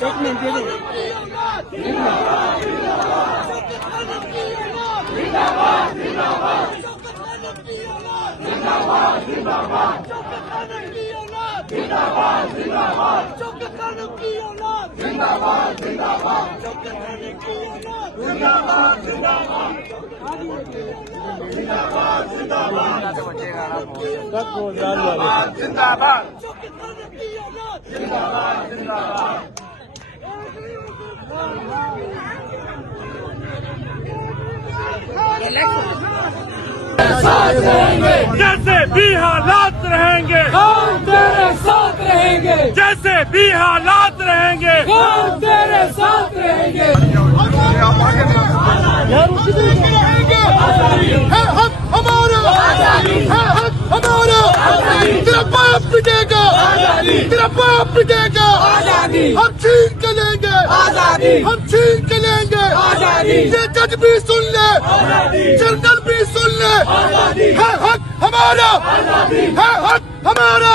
एक मिनट दे दो। जैसे भी हालात रहेंगे हम तेरे साथ रहेंगे, जैसे भी हालात रहेंगे हम तेरे साथ रहेंगे। है हक हमारा, है हक हमारा। तेरा बाप पिटेगा, तेरा बाप पिटेगा। हम छीन के लेंगे, हम छीन के लेंगे। ये जज भी सुन ले, जनरल भी सुन ले। है हक हमारा, है हक हमारा।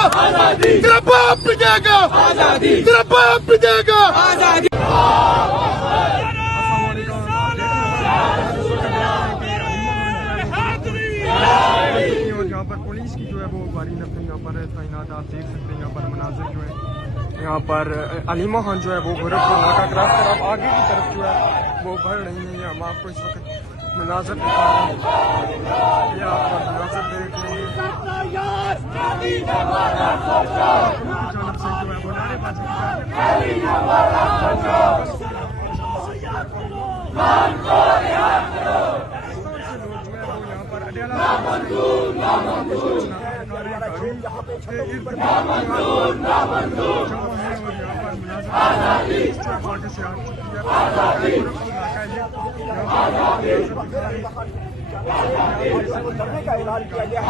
तेरा बाप पिटेगा, तेरा बाप पिटेगा। और यहाँ पर पुलिस की जो है वो बारी नफर यहाँ पर तैनात, आप देख सकते हैं यहाँ पर मनाजिर जो है। यहाँ पर अलीमा खान जो है वो गोरखपुर नाका क्रॉस कर अब आगे की तरफ जो है वो बढ़ रही है। हम आपको इस वक्त मनाजिर दिखा रहे हैं, ये आप मनाजिर देख रहे हैं। उनकी जानब से जो है वो नारेबाजी की जा रही है। करने का ऐलान किया गया है।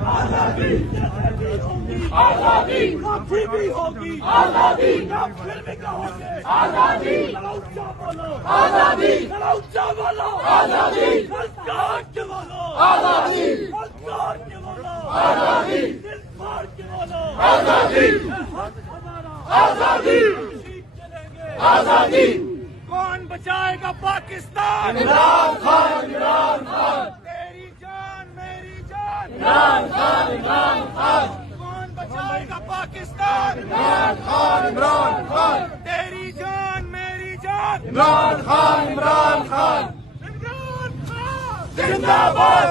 आजादी आजादी भी होगी, आजादी फिर भी कहोगे। आजादी आजादी ऊंचा बोलो, आजादी सरकार के बोलो, आजादी सरकार के बोलो, आजादी दिल फाड़ के बोलो, आजादी आजादी आजादी। कौन बचाएगा पाकिस्तान? इमरान खान, इमरान खान। तेरी जान मेरी जान, इमरान खान, इमरान खान। कौन बचाएगा पाकिस्तान? इमरान खान, इमरान खान। तेरी जान मेरी जान, इमरान खान, इमरान खान। इमरान खान जिंदाबाद,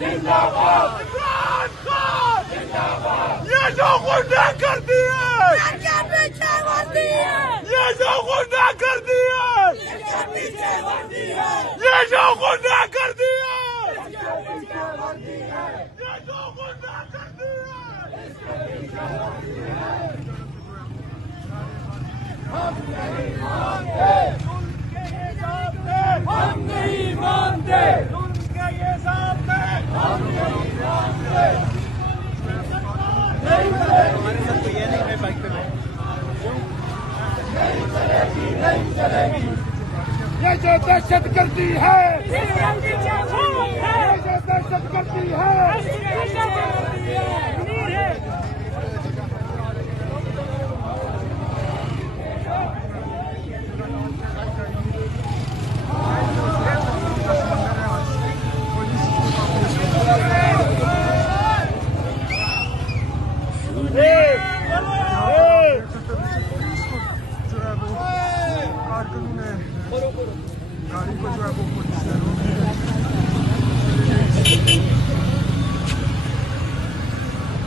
जिंदाबाद, इमरान खान जिंदाबाद। ये जो गुंडा कर दिया, ये जो गुंडा कर दिया, ये जो गुंडा कर दिया, ये जो गुंडा कर दिया। हम नहीं मानते, उनके ये सामने हम नहीं मानते, उनके ये सामने हम नहीं मानते। नहीं चलेगी, ये नहीं है बाइक पे नहीं चलेगी, नहीं चलेगी। ये जो दहशत करती है, ये जो दहशत करती है। गाड़ी को जो है वो पुलिस ने रोक दिया।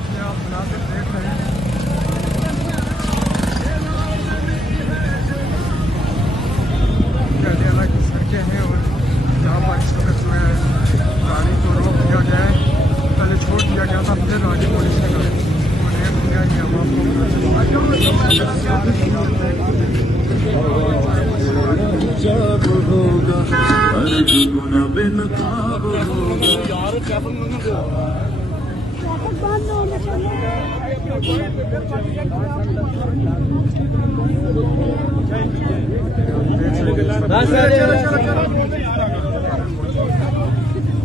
ये आप मुनासिब देख रहे हैं। अलग की सड़कें हैं और जहाँ पर इस वक्त जो है गाड़ी को रोक दिया गया है, पहले छोड़ दिया गया था, फिर आगे पुलिस ने रोक दिया कि हम आपको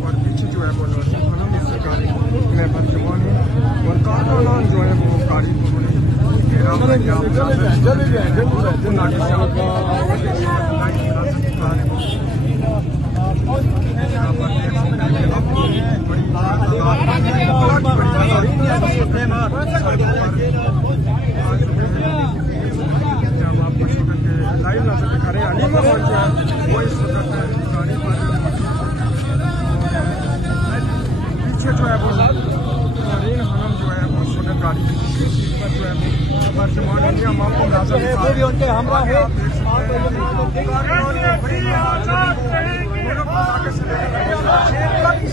और पीछे जो है वो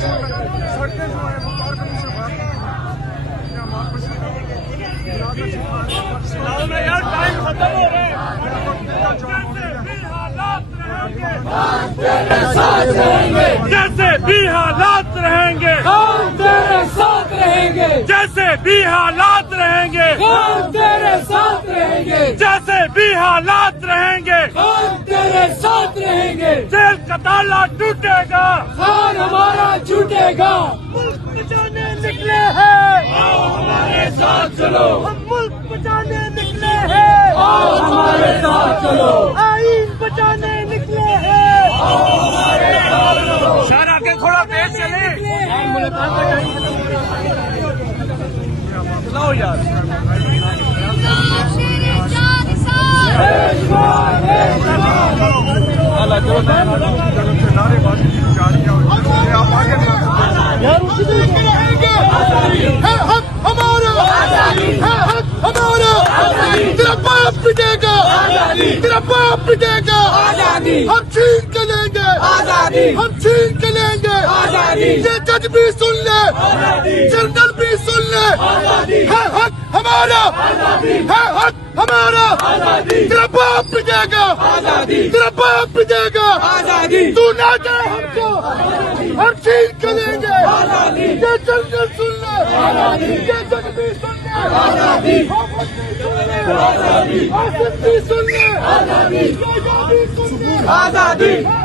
सड़कें जो है वो कारखानों से बाहर या वापस यार टाइम खत्म हो रहा है जैसे भी हालात रहेंगे हम तेरे साथ रहेंगे जैसे भी हालात रहेंगे हम तेरे साथ रहेंगे जैसे भी हालात रहेंगे हम तेरे साथ रहेंगे जेल का ताला टूटेगा खान हमारा छूटेगा मुल्क बचाने निकले हैं आओ हमारे साथ चलो हम मुल्क बचाने निकले हैं आओ हमारे साथ चलो आईन बचाने निकले हैं शारा के थोड़ा तेज चले चलाओ यार नारेबाजी की जा रही है आप आगे रहेंगे है हक हमारा है हक हमारा तेरा बाप पिटेगा तेरा बाप पिटेगा हम छीन के लेंगे हम छीन के लेंगे ये जज भी सुन ले जनरल भी सुन ले है हक हमारा है हक हमारा तेरा बाप पिटेगा तेरा बाप पिटेगा तू ना जाए हमको हम छीन के लेंगे ये जनरल सुन ले ये जज भी सुन ले आसिफ भी सुन ले ये भी सुन ले